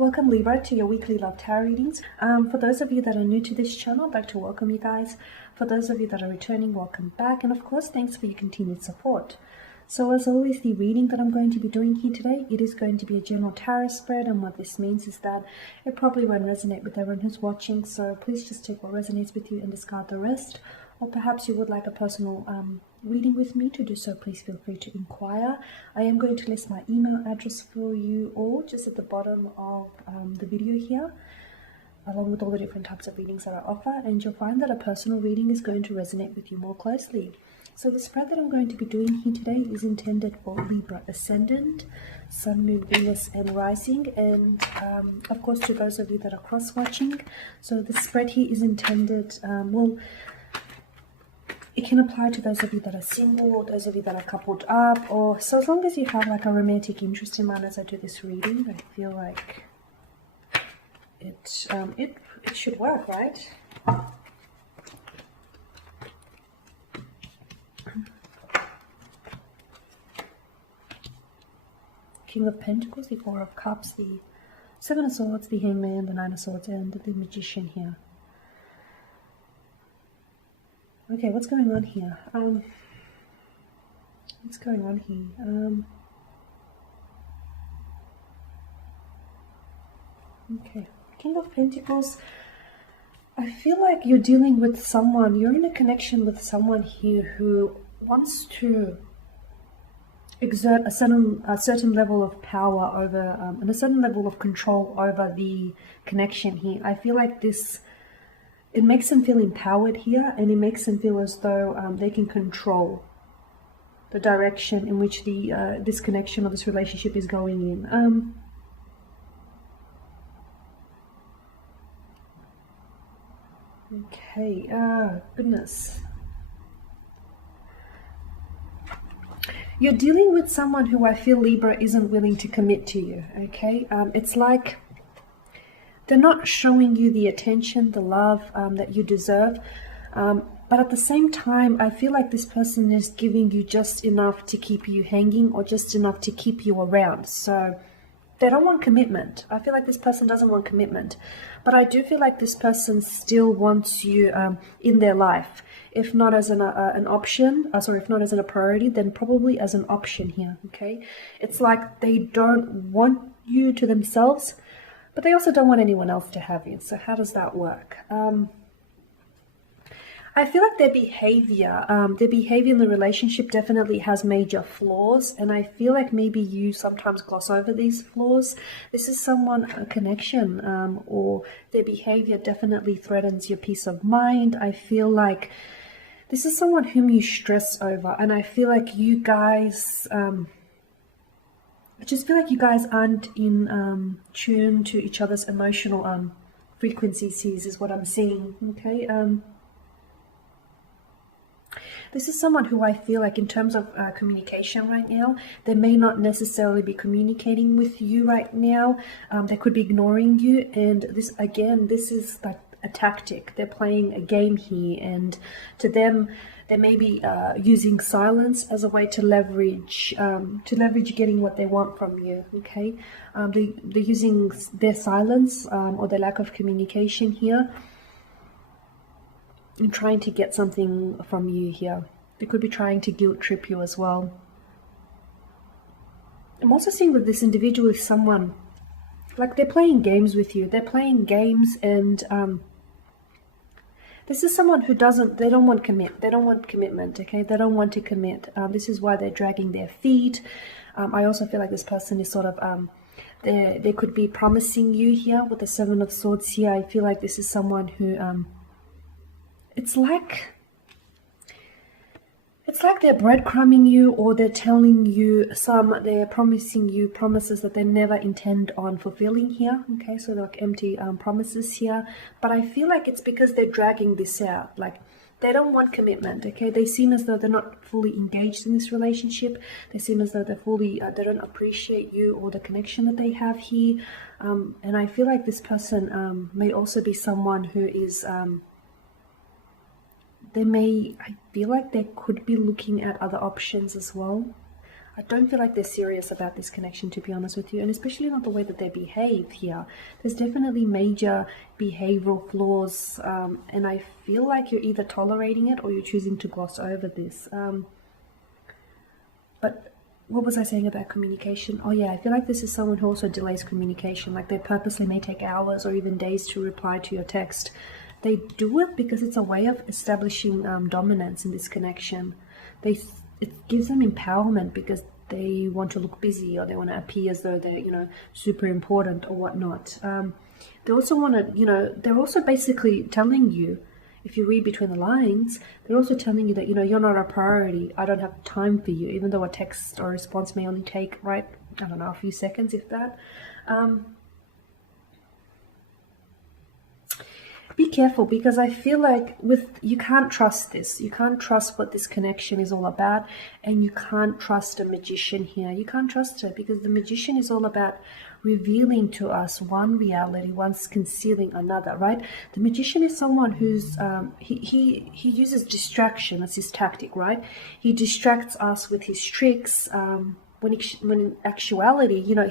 Welcome Libra to your weekly love tarot readings. For those of you that are new to this channel, I'd like to welcome you guys. For those of you that are returning, welcome back. And of course, thanks for your continued support. So as always, the reading that I'm going to be doing here today, it is going to be a general tarot spread. And what this means is that it probably won't resonate with everyone who's watching. So please just take what resonates with you and discard the rest. Or perhaps you would like a personal reading with me. To do so, please feel free to inquire. I am going to list my email address for you all just at the bottom of the video here, along with all the different types of readings that I offer, and you'll find that a personal reading is going to resonate with you more closely. So the spread that I'm going to be doing here today is intended for Libra Ascendant, Sun, Moon, Venus and Rising, and of course to those of you that are cross-watching. So the spread here is intended, it can apply to those of you that are single, or those of you that are coupled up, or so as long as you have like a romantic interest in mind as I do this reading, I feel like it should work, right? King of Pentacles, the Four of Cups, the Seven of Swords, the Hangman, the Nine of Swords, and the Magician here. Okay, what's going on here? What's going on here? Okay, King of Pentacles. I feel like you're dealing with someone, you're in a connection with someone here who wants to exert a certain level of power over, and a certain level of control over the connection here. I feel like it makes them feel empowered here, and it makes them feel as though they can control the direction in which this connection or this relationship is going in. Okay, goodness. You're dealing with someone who I feel, Libra, isn't willing to commit to you, okay? It's like they're not showing you the attention, the love that you deserve. But at the same time, I feel like this person is giving you just enough to keep you hanging, or just enough to keep you around. So they don't want commitment. I feel like this person doesn't want commitment. But I do feel like this person still wants you in their life. If not as an option, if not as a priority, then probably as an option here, okay? It's like they don't want you to themselves, but they also don't want anyone else to have you. So how does that work? I feel like their behavior in the relationship definitely has major flaws, and I feel like maybe you sometimes gloss over these flaws. This is a connection, or their behavior definitely threatens your peace of mind. I feel like this is someone whom you stress over, and I feel like you guys, I just feel like you guys aren't in tune to each other's emotional frequencies here, is what I'm seeing, okay? This is someone who I feel like in terms of communication right now, they may not necessarily be communicating with you right now. They could be ignoring you, and this is like a tactic. They're playing a game here, and to them, they may be using silence as a way to leverage getting what they want from you, okay? They're using their silence or their lack of communication here and trying to get something from you here. They could be trying to guilt trip you as well. I'm also seeing that this individual is someone, like they're playing games with you. They're playing games, and this is someone who they don't want commitment, okay? They don't want to commit. This is why they're dragging their feet. I also feel like this person is sort of, they could be promising you here with the Seven of Swords here. I feel like this is someone who, it's like they're breadcrumbing you, or they're telling you they're promising you promises that they never intend on fulfilling here, okay? So they're like empty promises here. But I feel like it's because they're dragging this out. Like they don't want commitment, okay? They seem as though they're not fully engaged in this relationship. They seem as though they don't appreciate you or the connection that they have here. And I feel like this person may also be someone who is I feel like they could be looking at other options as well. I don't feel like they're serious about this connection, to be honest with you, and especially not the way that they behave here. There's definitely major behavioral flaws, and I feel like you're either tolerating it or you're choosing to gloss over this. But what was I saying about communication? Oh yeah, I feel like this is someone who also delays communication. Like they purposely may take hours or even days to reply to your text. They do it because it's a way of establishing dominance in this connection. It gives them empowerment because they want to look busy or they want to appear as though they're, you know, super important or whatnot. They also want to, you know, they're also basically telling you, if you read between the lines, they're also telling you that, you know, you're not a priority. I don't have time for you, even though a text or response may only take, right, I don't know, a few seconds, if that. Be careful, because I feel like you can't trust this. You can't trust what this connection is all about, and you can't trust a magician here. You can't trust her because the magician is all about revealing to us one reality, once concealing another, right? The magician is someone who's he uses distraction as his tactic, right? He distracts us with his tricks, when in actuality, you know,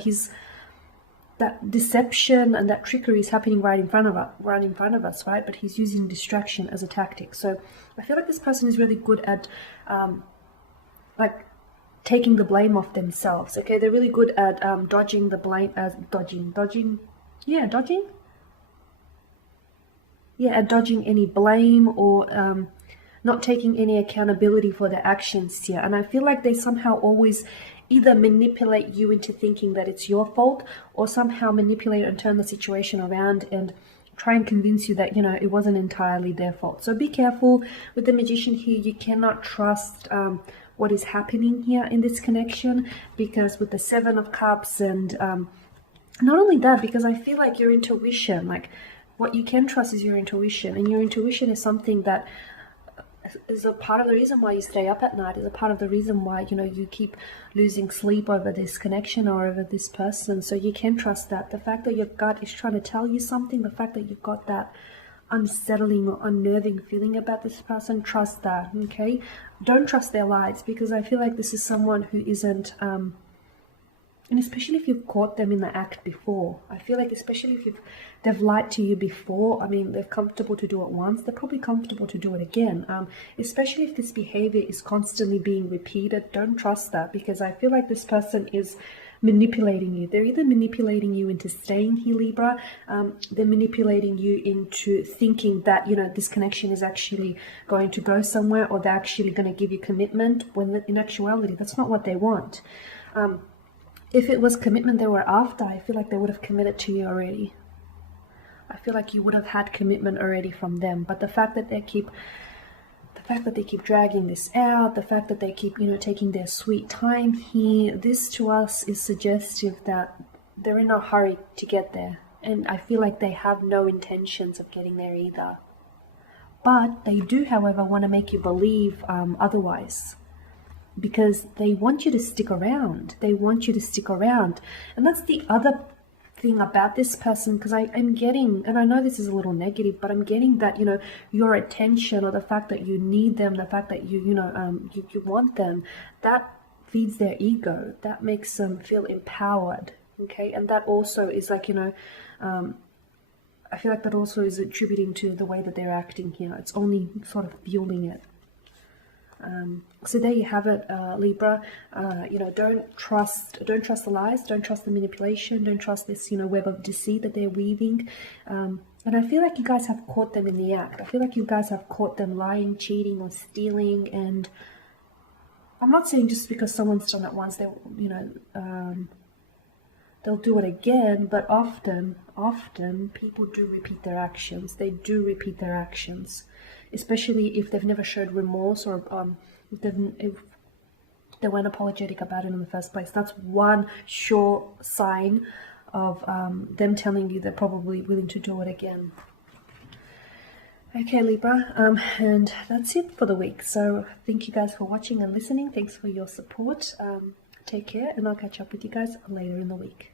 that deception and that trickery is happening right in front of us, right? But he's using distraction as a tactic. So I feel like this person is really good at like taking the blame off themselves. Okay, they're really good at dodging the blame, at dodging any blame, or not taking any accountability for their actions here. And I feel like they somehow always either manipulate you into thinking that it's your fault, or somehow manipulate and turn the situation around and try and convince you that, you know, it wasn't entirely their fault. So be careful with the magician here. You cannot trust what is happening here in this connection, because with the Seven of Cups, and not only that, because I feel like your intuition, like what you can trust is your intuition, and your intuition is something that is a part of the reason why you stay up at night, is a part of the reason why, you know, you keep losing sleep over this connection or over this person. So you can trust that. The fact that your gut is trying to tell you something, the fact that you've got that unsettling or unnerving feeling about this person, trust that, okay? Don't trust their lies, because I feel like this is someone who isn't and especially if you've caught them in the act before. I feel like especially if they've lied to you before, I mean, they're comfortable to do it once, they're probably comfortable to do it again. Especially if this behavior is constantly being repeated, don't trust that, because I feel like this person is manipulating you. They're either manipulating you into staying here, Libra. They're manipulating you into thinking that, you know, this connection is actually going to go somewhere, or they're actually going to give you commitment, when in actuality, that's not what they want. If it was commitment they were after, I feel like they would have committed to you already. I feel like you would have had commitment already from them. But the fact that they keep dragging this out, the fact that they keep, you know, taking their sweet time here, this to us is suggestive that they're in a hurry to get there. And I feel like they have no intentions of getting there either. But they do, however, want to make you believe otherwise, because they want you to stick around. They want you to stick around. And that's the other thing about this person, because I'm getting, and I know this is a little negative, but I'm getting that, you know, your attention, or the fact that you need them, the fact that you want them, that feeds their ego. That makes them feel empowered, okay? And that also is like, you know, I feel like that also is attributing to the way that they're acting here. It's only sort of fueling it. So there you have it, Libra. You know, don't trust the lies, don't trust the manipulation, don't trust this, you know, web of deceit that they're weaving. And I feel like you guys have caught them in the act. I feel like you guys have caught them lying, cheating, or stealing. And I'm not saying just because someone's done it once, they, you know, they'll do it again. But often people do repeat their actions. They do repeat their actions. Especially if they've never showed remorse, or if they weren't apologetic about it in the first place. That's one sure sign of them telling you they're probably willing to do it again. Okay, Libra, and that's it for the week. So thank you guys for watching and listening. Thanks for your support. Take care, and I'll catch up with you guys later in the week.